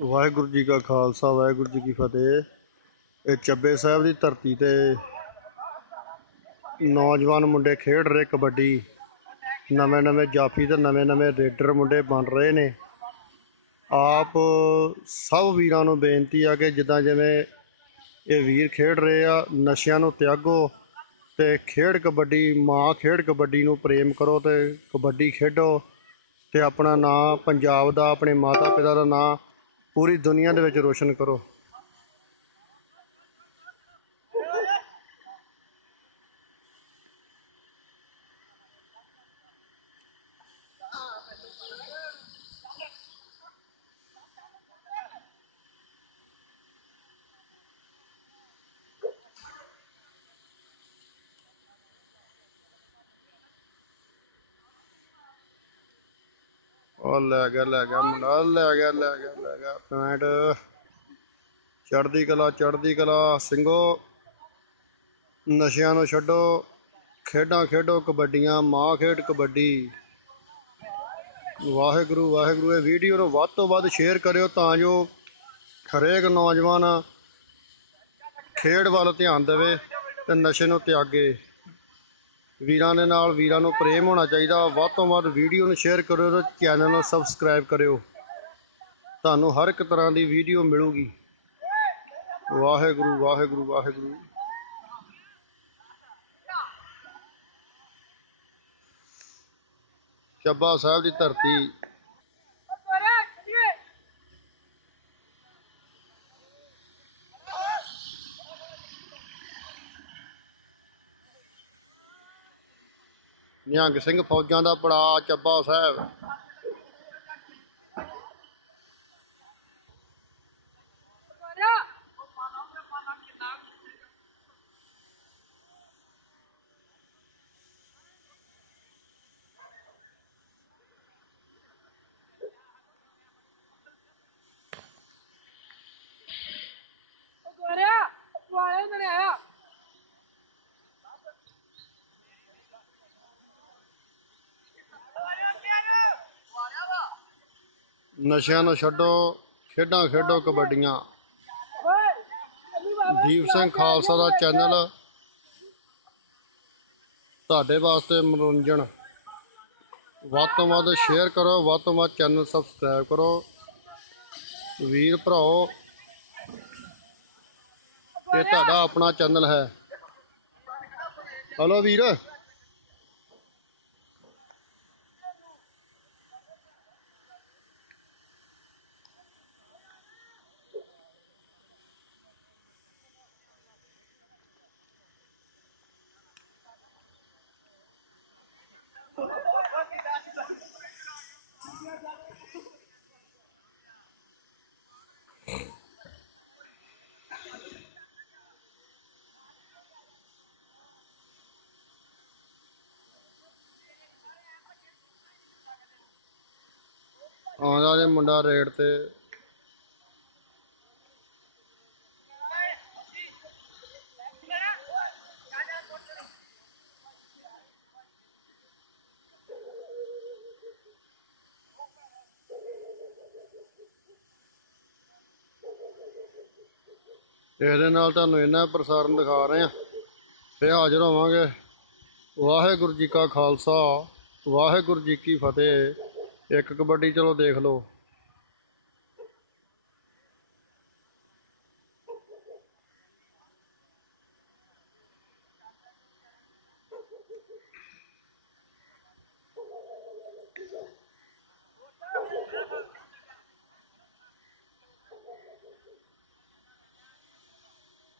ਵਾਹਿਗੁਰੂ ਜੀ ਕਾ ਖਾਲਸਾ, ਵਾਹਿਗੁਰੂ ਜੀ ਕੀ ਫਤਿਹ। ਇਹ ਚੱਬੇ ਸਾਹਿਬ ਦੀ ਧਰਤੀ ਤੇ ਨੌਜਵਾਨ ਮੁੰਡੇ ਖੇਡ ਰਹੇ, ਕਬੱਡੀ। ਨਵੇਂ ਨਵੇਂ ਜਾਫੀ ਤੇ ਨਵੇਂ ਨਵੇਂ ਰੇਡਰ ਮੁੰਡੇ ਬਣ ਰਹੇ ਨੇ। ਆਪ ਸਭ ਵੀਰਾਂ ਨੂੰ ਬੇਨਤੀ ਆ ਕਿ ਜਿੱਦਾਂ ਜਿਵੇਂ ਇਹ ਵੀਰ ਖੇਡ ਰਹੇ ਆ, ਨਸ਼ਿਆਂ ਨੂੰ ਤਿਆਗੋ ਤੇ ਖੇਡ ਕਬੱਡੀ, ਮਾਂ ਖੇਡ ਕਬੱਡੀ ਨੂੰ ਪ੍ਰੇਮ ਕਰੋ ਤੇ ਕਬੱਡੀ ਖੇਡੋ ਤੇ ਆਪਣਾ ਨਾਂ ਪੰਜਾਬ ਦਾ, ਆਪਣੇ ਮਾਤਾ ਪਿਤਾ ਦਾ ਨਾਂ ਪੂਰੀ ਦੁਨੀਆ ਦੇ ਵਿੱਚ ਰੋਸ਼ਨ ਕਰੋ। ਉਹ ਲੈ ਗਿਆ ਲੈ ਗਿਆ ਮੁੰਡਾ, ਲੈ ਗਿਆ ਲੈ ਗਿਆ ਲੈ ਗਿਆ। ਪੈਂਟ। ਚੜਦੀ ਕਲਾ ਚੜਦੀ ਕਲਾ, ਸਿੰਘੋ। ਨਸ਼ਿਆਂ ਨੂੰ ਛੱਡੋ। ਖੇਡਾਂ ਖੇਡੋ, ਕਬੱਡੀਆਂ, ਮਾਂ ਖੇਡ ਕਬੱਡੀ। ਵਾਹਿਗੁਰੂ ਵਾਹਿਗੁਰੂ, ਇਹ ਵੀਡੀਓ ਨੂੰ ਵੱਧ ਤੋਂ ਵੱਧ ਸ਼ੇਅਰ ਕਰਿਓ ਤਾਂ ਜੋ ਹਰੇਕ ਨੌਜਵਾਨ ਖੇਡ ਵੱਲ ਧਿਆਨ ਦੇਵੇ ਤੇ ਨਸ਼ੇ ਨੂੰ ਤਿਆਗੇ। ਵੀਰਾਂ ਦੇ ਨਾਲ ਵੀਰਾਂ ਨੂੰ ਪ੍ਰੇਮ ਹੋਣਾ ਚਾਹੀਦਾ। ਵੱਧ ਤੋਂ ਵੱਧ ਵੀਡੀਓ ਨੂੰ ਸ਼ੇਅਰ ਕਰਿਓ ਤੇ ਚੈਨਲ ਨੂੰ ਸਬਸਕ੍ਰਾਈਬ ਕਰਿਓ। ਤੁਹਾਨੂੰ ਹਰ ਇੱਕ ਤਰ੍ਹਾਂ ਦੀ ਵੀਡੀਓ ਮਿਲੂਗੀ। ਵਾਹਿਗੁਰੂ ਵਾਹਿਗੁਰੂ ਵਾਹਿਗੁਰੂ। ਚੱਬਾ ਸਾਹਿਬ ਦੀ ਧਰਤੀ ਨਿਹੰਗ ਸਿੰਘ ਫੌਜਾਂ ਦਾ ਪੜਾ ਚੱਬਾ ਸਾਹਿਬ। ਨਸ਼ਿਆਂ ਨੂੰ ਛੱਡੋ, ਖੇਡਾਂ ਖੇਡੋ ਕਬੱਡੀਆਂ। ਦੀਪ ਸਿੰਘ ਖਾਲਸਾ ਦਾ ਚੈਨਲ। ਤੁਹਾਡੇ ਵਾਸਤੇ ਮਨੋਰੰਜਨ। ਵੱਧ ਤੋਂ ਵੱਧ ਸ਼ੇਅਰ ਕਰੋ, ਵੱਧ ਤੋਂ ਵੱਧ ਚੈਨਲ ਸਬਸਕ੍ਰਾਈਬ ਕਰੋ। ਵੀਰ ਭਰਾਓ, ਇਹ ਤੁਹਾਡਾ ਆਪਣਾ ਚੈਨਲ ਹੈ। ਹਲੋ ਵੀਰ। ਆਉਂਦਾ ਜੇ ਮੁੰਡਾ ਰੇਡ ਤੇ ਇਹਦੇ ਨਾਲ ਤੁਹਾਨੂੰ ਇਹਨਾਂ ਪ੍ਰਸਾਰਣ ਦਿਖਾ ਰਹੇ ਆ ਫੇ ਹਾਜ਼ਰ ਹੋਵਾਂਗੇ। ਵਾਹਿਗੁਰੂ ਜੀ ਕਾ ਖਾਲਸਾ, ਵਾਹਿਗੁਰੂ ਜੀ ਕੀ ਫਤਿਹ। ਇੱਕ ਕਬੱਡੀ ਚਲੋ ਦੇਖ ਲਓ।